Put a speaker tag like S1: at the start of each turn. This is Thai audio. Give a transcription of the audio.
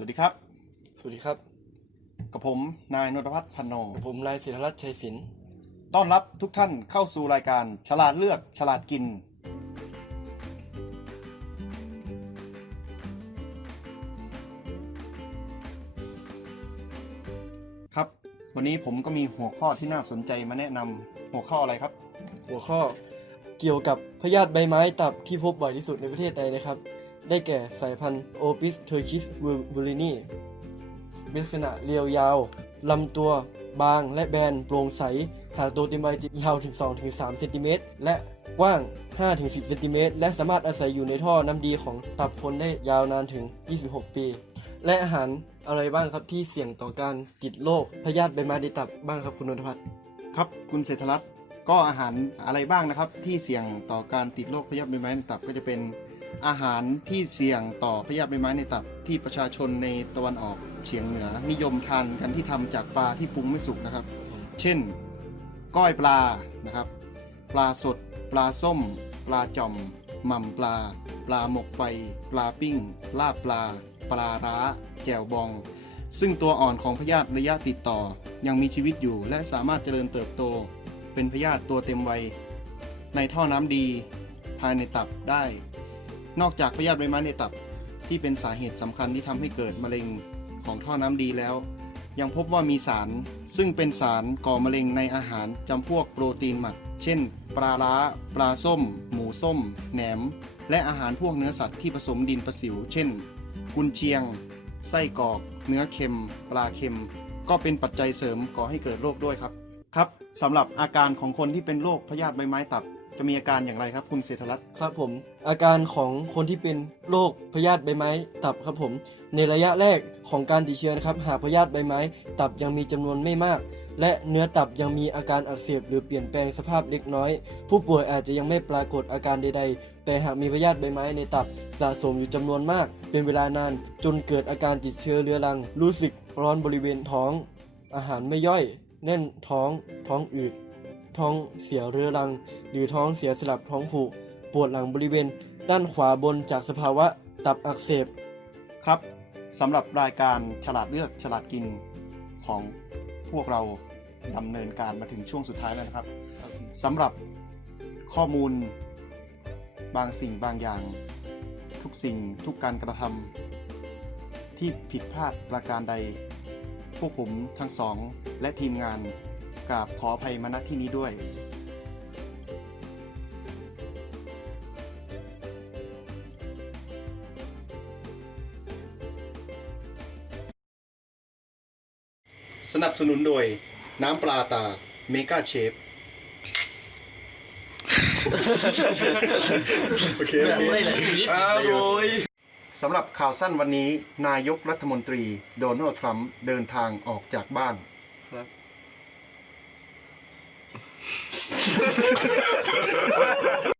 S1: สวัสดีครับ
S2: สวัสดีครับ
S1: กับผมนายนรพัฒน์พันโน
S2: ผมนายศิรรัตน์ชัยศิลป์
S1: ต้อนรับทุกท่านเข้าสู่รายการฉลาดเลือกฉลาดกิน ครับ วันนี้ผมก็มีหัวข้อที่น่าสนใจมาแนะนำหัวข้ออะไรครับ
S2: หัวข้อเกี่ยวกับพยาธิใบไม้ตับที่พบบ่อยที่สุดในประเทศไทยนะครับ ได้แก่สายพันธุ์ Opis turkis bulini มีลักษณะเรียวยาว ลำตัว บางและแบนโปร่งใส หากตัวเต็มใบจะยาวถึง 2-3 เซนติเมตร และกว้าง 5-10 เซนติเมตร และสามารถอาศัยอยู่ในท่อน้ำดีของตับคนได้ยาวนานถึง 26 ปี และอาหารอะไรบ้างครับที่เสี่ยงต่อการติดโรคพยาธิใบไม้ในตับบ้างครับคุณนนทพัฒน์
S1: ครับคุณเศรษฐรัตน์ก็อาหารอะไรบ้างนะครับ ที่เสี่ยงต่อการติดโรคพยาธิใบไม้ในตับก็จะเป็น อาหารที่เสี่ยงต่อพยาธิใบไม้ในตับที่ประชาชนในตะวันออกเฉียงเหนือ นิยมทานกันที่ทำจากปลาที่ปรุงไม่สุกนะครับ เช่น ก้อยปลานะครับ ปลาสด ปลาส้ม ปลาจ่อมหม่ำปลา ปลาหมกไฟ ปลาปิ้ง ลาบปลา ปลาร้า แจ่วบอง ซึ่งตัวอ่อนของพยาธิระยะติดต่อ ยังมีชีวิตอยู่ และสามารถเจริญเติบโต เป็นพยาธิตัวเต็มวัยในท่อน้ำดี ภายในตับได้ นอกจากพยาธิใบไม้ในตับที่เป็นสาเหตุสำคัญที่ทำให้เกิดมะเร็งของท่อน้ำดีแล้ว ยังพบว่ามีสารซึ่งเป็นสารก่อมะเร็งในอาหารจำพวกโปรตีนหมัก เช่น ปลาล้า ปลาส้ม หมูส้ม แหนม และอาหารพวกเนื้อสัตว์ที่ผสมดินประสิว เช่น กุนเชียง ไส้กรอก เนื้อเค็ม ปลาเค็ม ก็เป็นปัจจัยเสริมก่อให้เกิดโรคด้วยครับ ครับสำหรับอาการของคนที่เป็นโรคพยาธิใบไม้ตับ จะมีอาการอย่างไรครับคุณเศรษฐรัตน์
S2: ครับผม อาการของคนที่เป็นโรคพยาธิใบไม้ตับครับผม ในระยะแรกของการติดเชื้อนะครับ หากพยาธิใบไม้ ตับยังมีจำนวนไม่มาก และเนื้อตับยังมีอาการอักเสบหรือเปลี่ยนแปลงสภาพเล็กน้อย ผู้ป่วยอาจจะยังไม่ปรากฏอาการใด ๆ แต่หากมีพยาธิใบไม้ในตับสะสมอยู่จำนวนมาก เป็นเวลานาน จนเกิดอาการติดเชื้อเรื้อรัง รู้สึกร้อนบริเวณท้อง อาหารไม่ย่อย แน่นท้องท้องอืด ท้องเสียเรื้อรัง หรือท้องเสียสลับท้องผูก ปวดหลังบริเวณ ด้านขวาบนจากสภาวะตับอักเสบ
S1: ครับสำหรับรายการฉลาดเลือกฉลาดกินของพวกเราดำเนินการมาถึงช่วงสุดท้ายแล้วนะครับสำหรับข้อมูลบางสิ่งบางอย่าง ทุกสิ่งทุกการกระทำที่ผิดพลาดประการใด พวกผมทั้งสองและทีมงาน กราบขออภัยมาณที่นี้ด้วยสนับสนุนโดย น้ำปลาตาเมกาเชฟ โอเคโอเค
S2: โอ้ย
S1: สำหรับข่าวสั้นวันนี้ นายกรัฐมนตรี โดนัลด์ทรัมป์เดินทางออกจากบ้าน
S2: ครับ Ha ha ha ha ha!